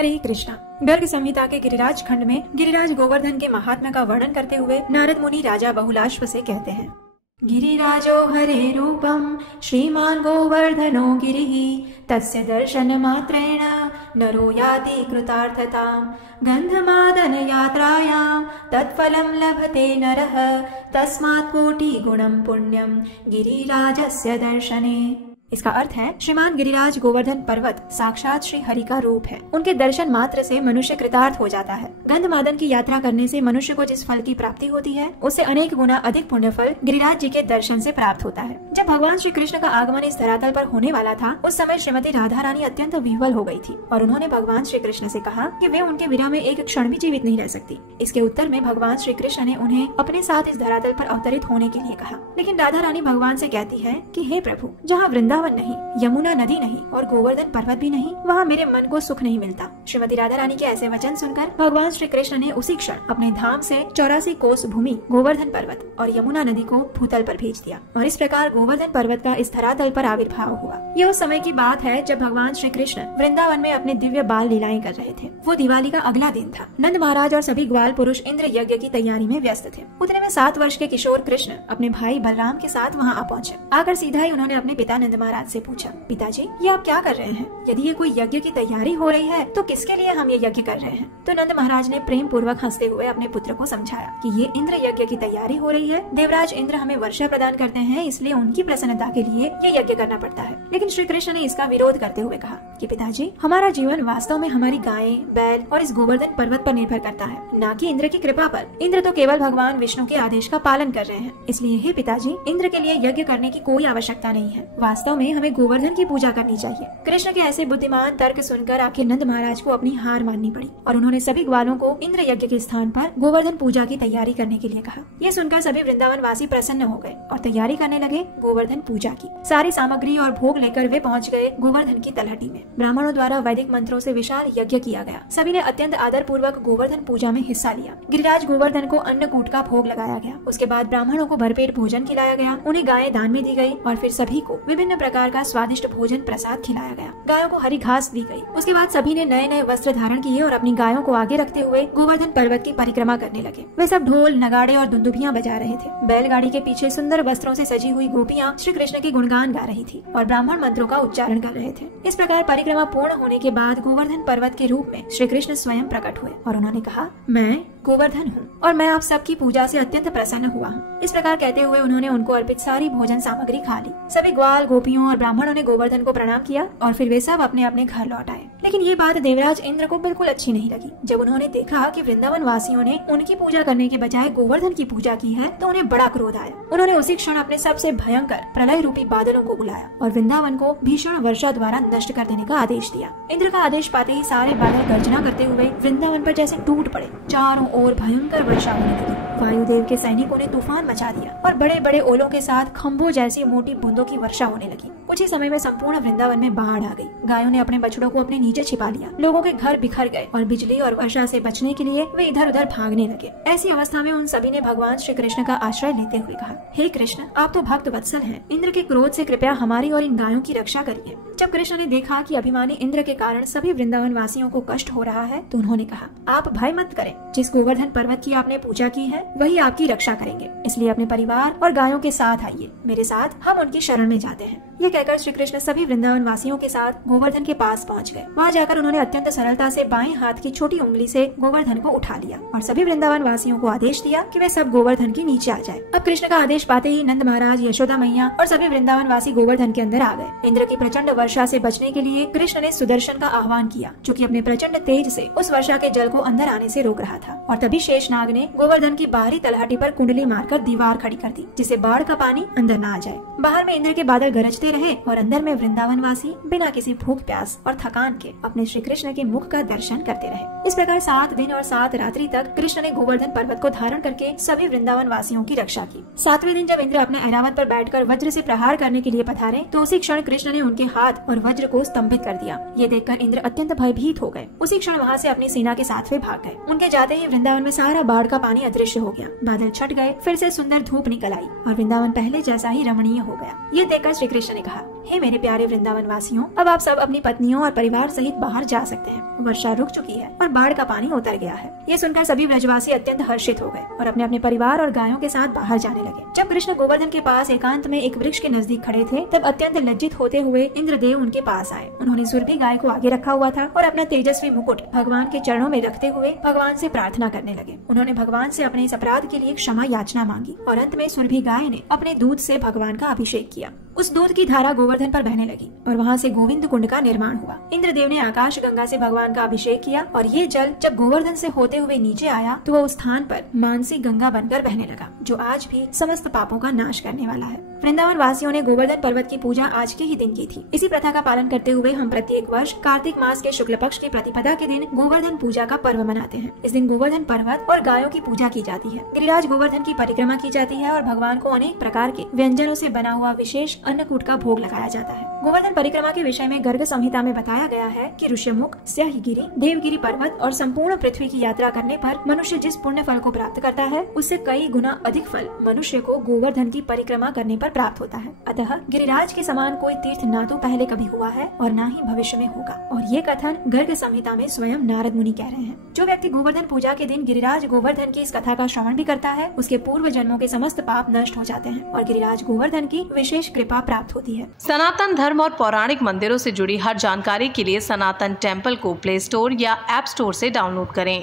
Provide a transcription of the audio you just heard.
हरे कृष्णा। गर्ग संहिता के गिरिराज खंड में गिरिराज गोवर्धन के महात्म्य का वर्णन करते हुए नारद मुनि राजा बहुलाश्व से कहते हैं, गिरिराजो हरे रूपम श्रीमान गोवर्धनो गिरिः तस्य दर्शन मात्रेण नरो याति कृतार्थताम् गन्धमादन यात्रायां तत्फलं लभते नरः तस्मात् कोटि गुणं पुण्यं गिरिराजस्य दर्शने। इसका अर्थ है, श्रीमान गिरिराज गोवर्धन पर्वत साक्षात श्री हरि का रूप है। उनके दर्शन मात्र से मनुष्य कृतार्थ हो जाता है। गंधमादन की यात्रा करने से मनुष्य को जिस फल की प्राप्ति होती है, उससे अनेक गुना अधिक पुण्य फल गिरिराज जी के दर्शन से प्राप्त होता है। जब भगवान श्री कृष्ण का आगमन इस धरातल पर होने वाला था, उस समय श्रीमती राधा रानी अत्यंत विह्वल हो गई थी और उन्होंने भगवान श्री कृष्ण से कहा कि वे उनके बिना में एक क्षण भी जीवित नहीं रह सकती। इसके उत्तर में भगवान श्री कृष्ण ने उन्हें अपने साथ इस धरातल पर अवतरित होने के लिए कहा। लेकिन राधा रानी भगवान से कहती है कि हे प्रभु, जहाँ वृंदावन नहीं, यमुना नदी नहीं और गोवर्धन पर्वत भी नहीं, वहाँ मेरे मन को सुख नहीं मिलता। श्रीमती राधा रानी के ऐसे वचन सुनकर भगवान श्री कृष्ण ने उसी क्षण अपने धाम से 84 कोस भूमि गोवर्धन पर्वत और यमुना नदी को भूतल पर भेज दिया और इस प्रकार गोवर्धन पर्वत का इस धरातल पर आविर्भाव हुआ। यह उस समय की बात है जब भगवान श्री कृष्ण वृंदावन में अपने दिव्य बाल लीलाएं कर रहे थे। वो दिवाली का अगला दिन था। नंद महाराज और सभी ग्वाल पुरुष इंद्र यज्ञ की तैयारी में व्यस्त थे। उतने में 7 वर्ष के किशोर कृष्ण अपने भाई बलराम के साथ वहाँ आ पहुँचे। आकर सीधा ही उन्होंने अपने पिता नंद महाराज से पूछा, पिताजी, ये आप क्या कर रहे हैं? यदि ये कोई यज्ञ की तैयारी हो रही है तो किसके लिए हम ये यज्ञ कर रहे हैं? तो नंद महाराज ने प्रेम पूर्वक हंसते हुए अपने पुत्र को समझाया कि ये इंद्र यज्ञ की तैयारी हो रही है। देवराज इंद्र हमें वर्षा प्रदान करते हैं, इसलिए उनकी प्रसन्नता के लिए ये यज्ञ करना पड़ता है। लेकिन श्री कृष्ण ने इसका विरोध करते हुए कहा कि पिताजी, हमारा जीवन वास्तव में हमारी गायें, बैल और इस गोवर्धन पर्वत पर निर्भर करता है, न कि इंद्र की कृपा पर। इंद्र तो केवल भगवान विष्णु के आदेश का पालन कर रहे हैं, इसलिए हे पिताजी, इंद्र के लिए यज्ञ करने की कोई आवश्यकता नहीं है। वास्तव में हमें गोवर्धन की पूजा करनी चाहिए। कृष्ण के ऐसे बुद्धिमान तर्क सुनकर आखिर नंद महाराज को अपनी हार माननी पड़ी और उन्होंने सभी ग्वालों को इंद्र यज्ञ के स्थान पर गोवर्धन पूजा की तैयारी करने के लिए कहा। ये सुनकर सभी वृंदावन वासी प्रसन्न हो गए और तैयारी करने लगे गोवर्धन पूजा की। सारी सामग्री और भोग लेकर वे पहुंच गए गोवर्धन की तलहटी में। ब्राह्मणों द्वारा वैदिक मंत्रों से विशाल यज्ञ किया गया। सभी ने अत्यंत आदर पूर्वक गोवर्धन पूजा में हिस्सा लिया। गिरिराज गोवर्धन को अन्नकूट का भोग लगाया गया। उसके बाद ब्राह्मणों को भरपेट भोजन खिलाया गया। उन्हें गायें दान में दी गई और फिर सभी को विभिन्न प्रकार का स्वादिष्ट भोजन प्रसाद खिलाया गया। गायों को हरी घास दी गई। उसके बाद सभी ने नए नए वस्त्र धारण किए और अपनी गायों को आगे रखते हुए गोवर्धन पर्वत की परिक्रमा करने लगे। वे सब ढोल, नगाड़े और दुंदुभियां बजा रहे थे। बैलगाड़ी के पीछे सुंदर वस्त्रों से सजी हुई गोपियां श्री कृष्ण के गुणगान गा रही थी और ब्राह्मण मंत्रों का उच्चारण कर रहे थे। इस प्रकार परिक्रमा पूर्ण होने के बाद गोवर्धन पर्वत के रूप में श्री कृष्ण स्वयं प्रकट हुए और उन्होंने कहा, मैं गोवर्धन हूँ और मैं आप सबकी पूजा से अत्यंत प्रसन्न हुआ हूँ। इस प्रकार कहते हुए उन्होंने उनको अर्पित सारी भोजन सामग्री खा ली। सभी ग्वाल, गोपियों और ब्राह्मणों ने गोवर्धन को प्रणाम किया और फिर वे सब अपने अपने घर लौट आए। लेकिन ये बात देवराज इंद्र को बिल्कुल अच्छी नहीं लगी। जब उन्होंने देखा कि वृंदावन वासियों ने उनकी पूजा करने के बजाय गोवर्धन की पूजा की है, तो उन्हें बड़ा क्रोध आया। उन्होंने उसी क्षण अपने सबसे भयंकर प्रलय रूपी बादलों को बुलाया और वृंदावन को भीषण वर्षा द्वारा नष्ट कर देने का आदेश दिया। इंद्र का आदेश पाते ही सारे बादल गर्जना करते हुए वृंदावन पर जैसे टूट पड़े। चारों ओर भयंकर वर्षा होने लगी। वायुदेव के सैनिकों ने तूफान मचा दिया और बड़े बड़े ओलों के साथ खंभों जैसी मोटी बूंदों की वर्षा होने लगी। कुछ ही समय में संपूर्ण वृंदावन में बाढ़ आ गई। गायों ने अपने बछड़ों को अपने नीचे छिपा लिया। लोगों के घर बिखर गए और बिजली और वर्षा से बचने के लिए वे इधर उधर भागने लगे। ऐसी अवस्था में उन सभी ने भगवान श्री कृष्ण का आश्रय लेते हुए कहा, हे कृष्ण, आप तो भक्त वत्सल हैं। इंद्र के क्रोध से कृपया हमारी और इन गायों की रक्षा करिए। जब कृष्ण ने देखा कि अभिमानी इंद्र के कारण सभी वृंदावन वासियों को कष्ट हो रहा है, तो उन्होंने कहा, आप भय मत करें। जिस गोवर्धन पर्वत की आपने पूजा की है, वही आपकी रक्षा करेंगे। इसलिए अपने परिवार और गायों के साथ आइए। मेरे साथ, हम उनकी शरण में जाते हैं। ये कहकर श्री कृष्ण सभी वृंदावन वासियों के साथ गोवर्धन के पास पहुंच गए। वहाँ जाकर उन्होंने अत्यंत सरलता से बाएं हाथ की छोटी उंगली से गोवर्धन को उठा लिया और सभी वृंदावन वासियों को आदेश दिया कि वे सब गोवर्धन के नीचे आ जाए। अब कृष्ण का आदेश पाते ही नंद महाराज, यशोदा मैया और सभी वृंदावन वासी गोवर्धन के अंदर आ गए। इंद्र की प्रचंड वर्षा से बचने के लिए कृष्ण ने सुदर्शन का आह्वान किया, जो कि अपने प्रचंड तेज से उस वर्षा के जल को अंदर आने से रोक रहा था। और तभी शेषनाग ने गोवर्धन की बाहरी तलहटी पर कुंडली मारकर दीवार खड़ी कर दी, जिससे बाढ़ का पानी अंदर न आ जाए। बाहर में इंद्र के बादल गरजते रहे और अंदर में वृंदावन वासी बिना किसी भूख प्यास और थकान के अपने श्री कृष्ण के मुख का दर्शन करते रहे। इस प्रकार 7 दिन और 7 रात्रि तक कृष्ण ने गोवर्धन पर्वत को धारण करके सभी वृंदावन वासियों की रक्षा की। 7वें दिन जब इंद्र अपने ऐरावत पर बैठकर वज्र से प्रहार करने के लिए पधारे, तो उसी क्षण कृष्ण ने उनके हाथ और वज्र को स्तंभित कर दिया। ये देखकर इंद्र अत्यंत भयभीत हो गए। उसी क्षण वहाँ से अपनी सेना के साथ वे भाग गए। उनके जाते ही वृंदावन में सारा बाढ़ का पानी अदृश्य हो हो गया, बादल छट गए, फिर से सुंदर धूप निकल आई और वृंदावन पहले जैसा ही रमणीय हो गया। ये देखकर श्री कृष्ण ने कहा, हे मेरे प्यारे वृंदावन वासियों, अब आप सब अपनी पत्नियों और परिवार सहित बाहर जा सकते हैं। वर्षा रुक चुकी है और बाढ़ का पानी उतर गया है। ये सुनकर सभी ब्रजवासी अत्यंत हर्षित हो गए और अपने अपने परिवार और गायों के साथ बाहर जाने लगे। जब कृष्ण गोवर्धन के पास एकांत में एक वृक्ष के नजदीक खड़े थे, तब अत्यंत लज्जित होते हुए इंद्रदेव उनके पास आए। उन्होंने सुरभि गाय को आगे रखा हुआ था और अपना तेजस्वी मुकुट भगवान के चरणों में रखते हुए भगवान से प्रार्थना करने लगे। उन्होंने भगवान से अपने इस अपराध के लिए क्षमा याचना मांगी और अंत में सुरभि गाय ने अपने दूध से भगवान का अभिषेक किया। उस दूध की धारा गोवर्धन पर बहने लगी और वहाँ से गोविंद कुंड का निर्माण हुआ। इंद्रदेव ने आकाश गंगा से भगवान का अभिषेक किया और ये जल जब गोवर्धन से होते हुए नीचे आया तो वह उस स्थान पर मानसी गंगा बनकर बहने लगा, जो आज भी समस्त पापों का नाश करने वाला है। वृंदावन वासियों ने गोवर्धन पर्वत की पूजा आज के ही दिन की थी। इसी प्रथा का पालन करते हुए हम प्रत्येक वर्ष कार्तिक मास के शुक्ल पक्ष की प्रतिपदा के दिन गोवर्धन पूजा का पर्व मनाते हैं। इस दिन गोवर्धन पर्वत और गायों की पूजा की जाती है। गिरिराज गोवर्धन की परिक्रमा की जाती है और भगवान को अनेक प्रकार के व्यंजनों से बना हुआ विशेष अन्नकूट का भोग लगाया जाता है। गोवर्धन परिक्रमा के विषय में गर्ग संहिता में बताया गया है कि ऋष्यमुख, स्याहीगिरी, देवगिरी पर्वत और संपूर्ण पृथ्वी की यात्रा करने पर मनुष्य जिस पुण्य फल को प्राप्त करता है, उससे कई गुना अधिक फल मनुष्य को गोवर्धन की परिक्रमा करने पर प्राप्त होता है। अतः गिरिराज के समान कोई तीर्थ ना तो पहले कभी हुआ है और ना ही भविष्य में होगा। और ये कथन गर्ग संहिता में स्वयं नारद मुनि कह रहे हैं। जो व्यक्ति गोवर्धन पूजा के दिन गिरिराज गोवर्धन की इस कथा का श्रवण भी करता है, उसके पूर्व जन्मों के समस्त पाप नष्ट हो जाते हैं और गिरिराज गोवर्धन की विशेष कृपा प्राप्त होती है। सनातन धर्म और पौराणिक मंदिरों से जुड़ी हर जानकारी के लिए सनातन टेम्पल को प्ले स्टोर या ऐप स्टोर से डाउनलोड करें।